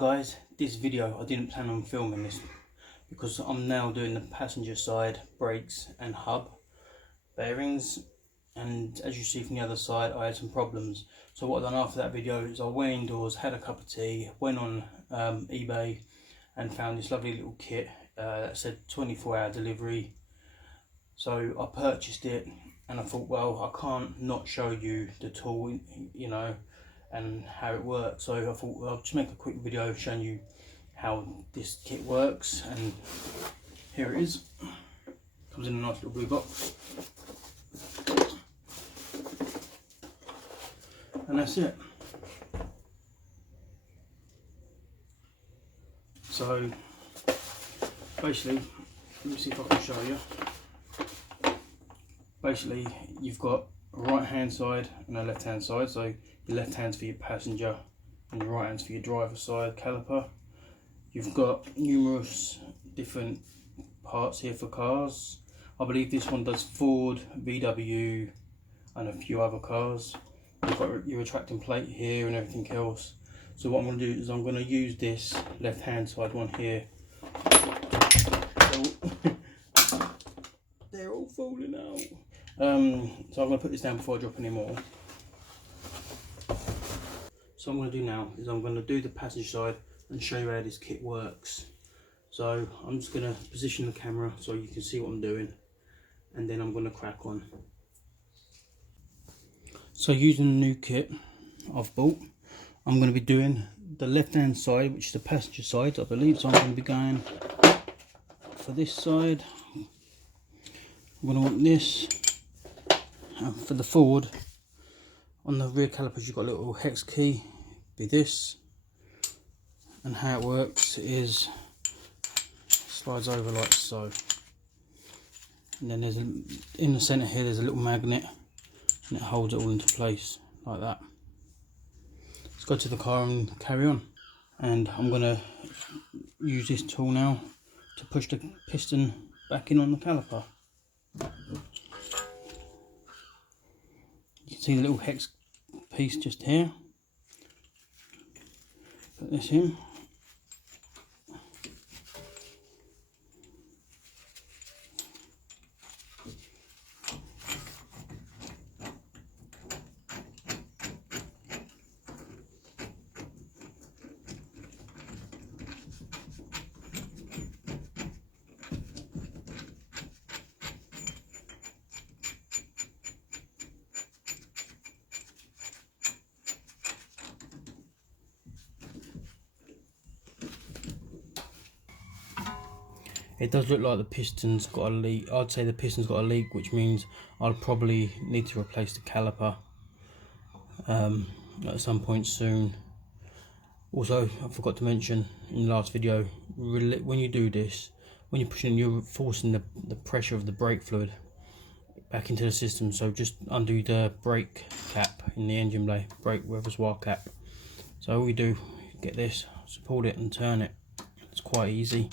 guys, this video I didn't plan on filming this because I'm now doing the passenger side brakes and hub bearings, and as you see from the other side I had some problems. So what I've done after that video is I went indoors, had a cup of tea, went on eBay and found this lovely little kit that said 24-hour delivery. So I purchased it and I thought, well, I can't not show you the tool, you know, and how it works. So I thought, well, I'll just make a quick video showing you how this kit works. And here it is. Comes in a nice little blue box, and that's it. So basically, let me see if I can show you. Basically, you've got a right hand side and a left hand side. So your left hand's for your passenger and your right hand's for your driver side caliper. You've got numerous different parts here for cars. I believe this one does Ford, VW and a few other cars. You've got your retracting plate here and everything else. So what I'm going to do is I'm going to use this left hand side one here. They're all falling out. So I'm going to put this down before I drop any more. So what I'm going to do now is I'm going to do the passenger side and show you how this kit works. So I'm just going to position the camera so you can see what I'm doing, and then I'm going to crack on. So using the new kit I've bought, I'm going to be doing the left hand side, which is the passenger side I believe. So I'm going to be going for this side. I'm going to want this. And for the Ford, on the rear calipers you've got a little hex key, be this. And how it works is slides over like so, and then there's in the center here there's a little magnet and it holds it all into place like that. Let's go to the car and carry on. And I'm going to use this tool now to push the piston back in on the caliper. You can see the little hex piece just here. Put this in. It does look like the piston's got a leak. I'd say the piston's got a leak, which means I'll probably need to replace the caliper at some point soon. Also, I forgot to mention in the last video, when you do this, when you're pushing, you're forcing the pressure of the brake fluid back into the system. So just undo the brake cap in the engine blade, brake reservoir cap. So all we do, get this, support it and turn it. It's quite easy.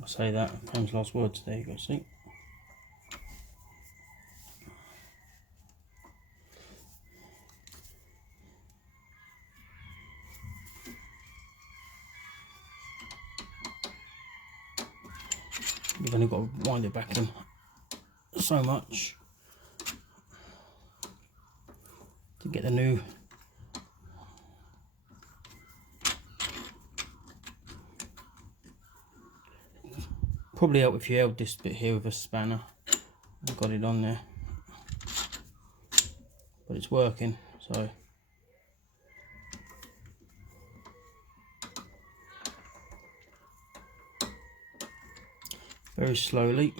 I say that, famous last words, there you go, see. You've only got to wind it back in so much to get the new probably help if you held this bit here with a spanner and got it on there, but it's working. So very slowly.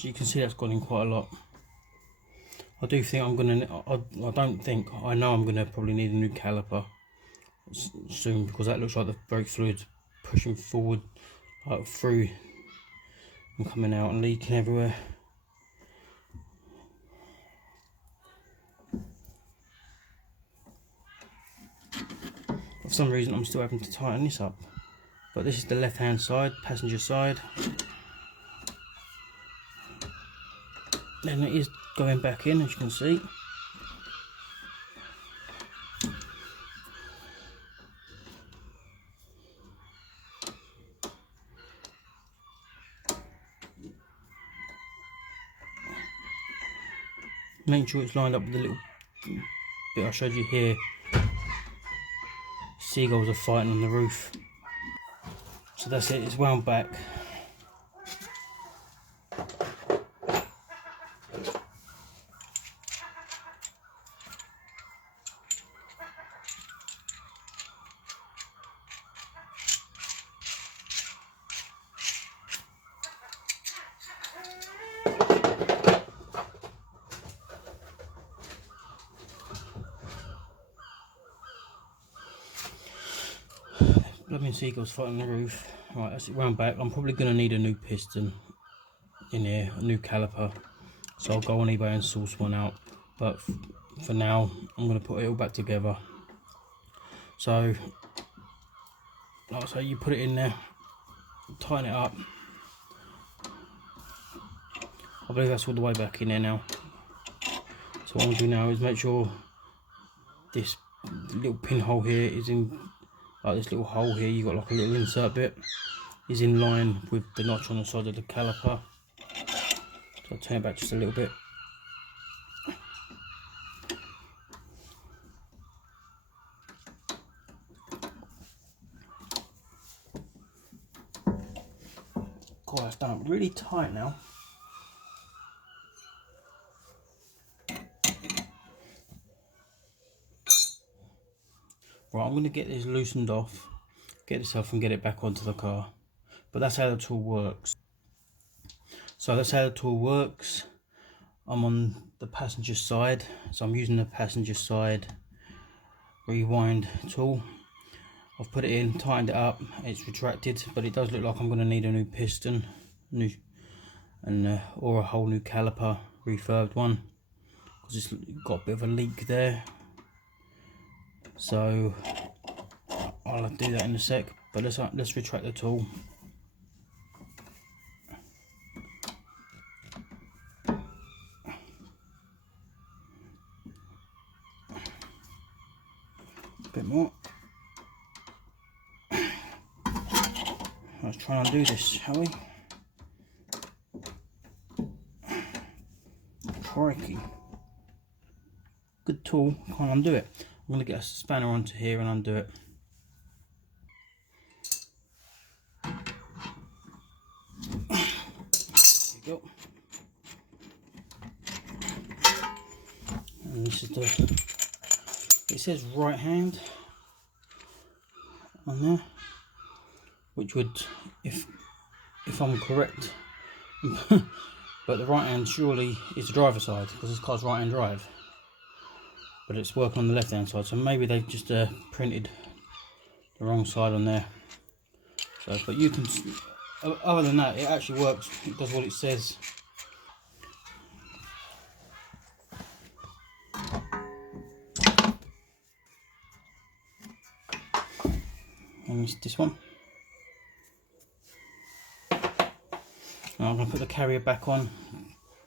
So you can see that's gone in quite a lot. I do think I'm gonna, I know I'm gonna probably need a new caliper soon, because that looks like the brake fluid's pushing forward, like through and coming out and leaking everywhere. For some reason I'm still having to tighten this up, but this is the left hand side, passenger side. Then it is going back in, as you can see. Make sure it's lined up with the little bit I showed you here. Seagulls are fighting on the roof. So that's it, it's wound back. Blooming seagulls fighting on the roof. Right, that's it wound back. I'm probably going to need a new piston in here, a new caliper. So I'll go on eBay and source one out. But for now, I'm going to put it all back together. So, like I say, you put it in there, tighten it up. I believe that's all the way back in there now. So what I'm going to do now is make sure this little pinhole here is in, like this little hole here, you've got like a little insert bit, is in line with the notch on the side of the caliper. So I'll turn it back just a little bit. God, that's done really tight now. Right, I'm going to get this loosened off, get this off and get it back onto the car. But that's how the tool works. So that's how the tool works. I'm on the passenger side, so I'm using the passenger side rewind tool. I've put it in, tightened it up, it's retracted, but it does look like I'm going to need a new piston, or a whole new caliper, refurbed one, because it's got a bit of a leak there. So I'll do that in a sec, but let's retract the tool. A bit more. Let's try and undo this, shall we? Crikey. Good tool, can't undo it. I'm going to get a spanner onto here and undo it. There you go. And this is it says right hand on there, which would, if I'm correct, but the right hand surely is the driver's side, because this car's right hand drive. But it's working on the left hand side, so maybe they've just printed the wrong side on there. So, but you can, other than that, it actually works. It does what it says. And this one. Now I'm going to put the carrier back on,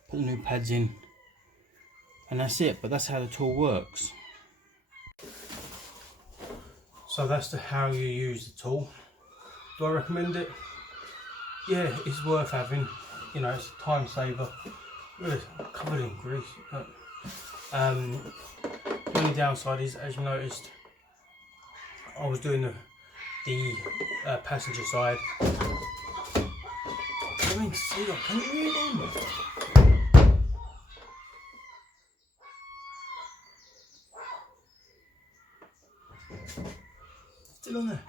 put the new pads in, and that's it. But that's how the tool works. So that's how you use the tool. Do I recommend it? Yeah, it's worth having. You know, it's a time saver. Really covered in grease. But, the only downside is, as you noticed, I was doing the passenger side. I mean, see, look, can you read on? Still on there.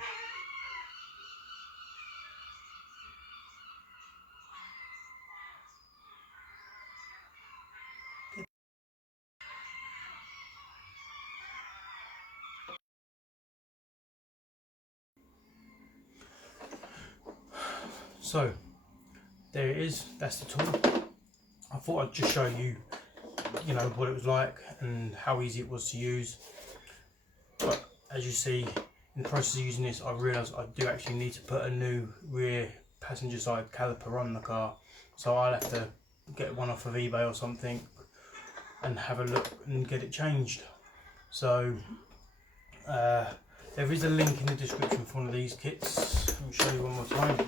So there it is, that's the tool. I thought I'd just show you, you know, what it was like and how easy it was to use. But as you see, in the process of using this, I realised I do actually need to put a new rear passenger side caliper on the car. So I'll have to get one off of eBay or something and have a look and get it changed. So there is a link in the description for one of these kits. Let me show you one more time.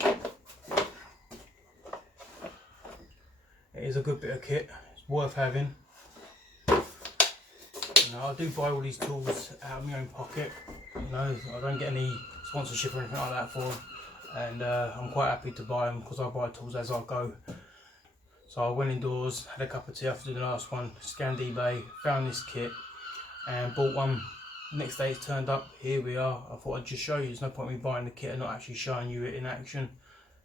It is a good bit of kit, it's worth having. I do buy all these tools out of my own pocket. You know, I don't get any sponsorship or anything like that for them, and I'm quite happy to buy them because I buy tools as I go. So I went indoors, had a cup of tea after the last one, scanned eBay, found this kit and bought one. Next day it's turned up, here we are. I thought I'd just show you, there's no point in me buying the kit and not actually showing you it in action.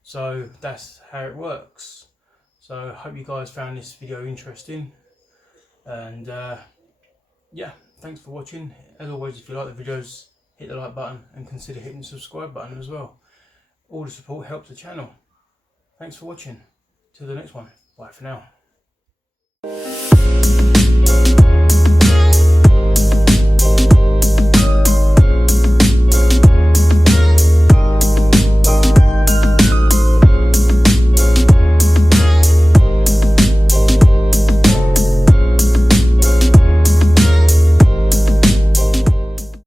So that's how it works. So I hope you guys found this video interesting, and yeah, thanks for watching. As always, if you like the videos, hit the like button and consider hitting the subscribe button as well. All the support helps the channel. Thanks for watching. Till the next one. Bye for now.